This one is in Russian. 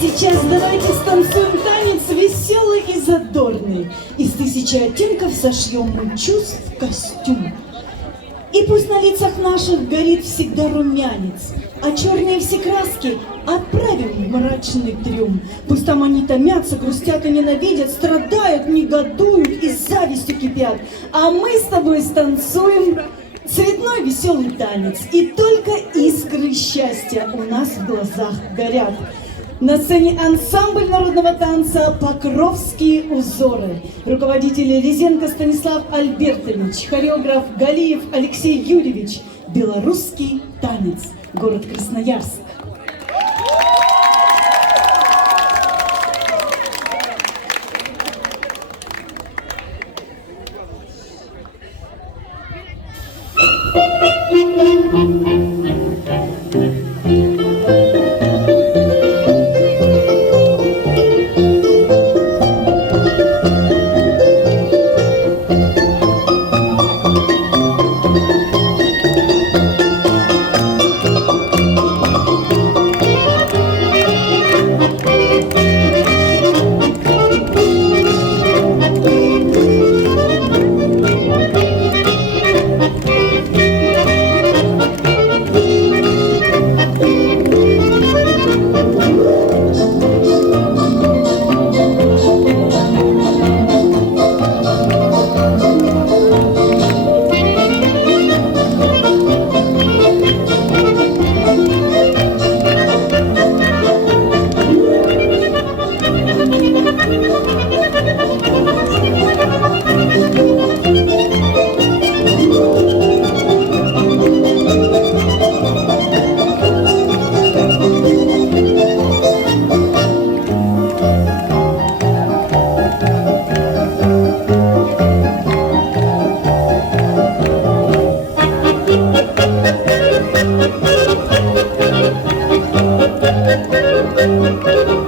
сейчас давайте станцуем танец веселый и задорный. Из 1000 оттенков сошьем мы чувств костюм. И пусть на лицах наших горит всегда румянец, а черные все краски отправим в мрачный трюм. Пусть там они томятся, грустят и ненавидят, страдают, негодуют и завистью кипят. А мы с тобой станцуем цветной веселый танец, и только искры счастья у нас в глазах горят. На сцене ансамбль народного танца «Покровские узоры». Руководители Резенко Станислав Альбертович, хореограф Галиев Алексей Юрьевич. Белорусский танец. Город Красноярск. Thank you.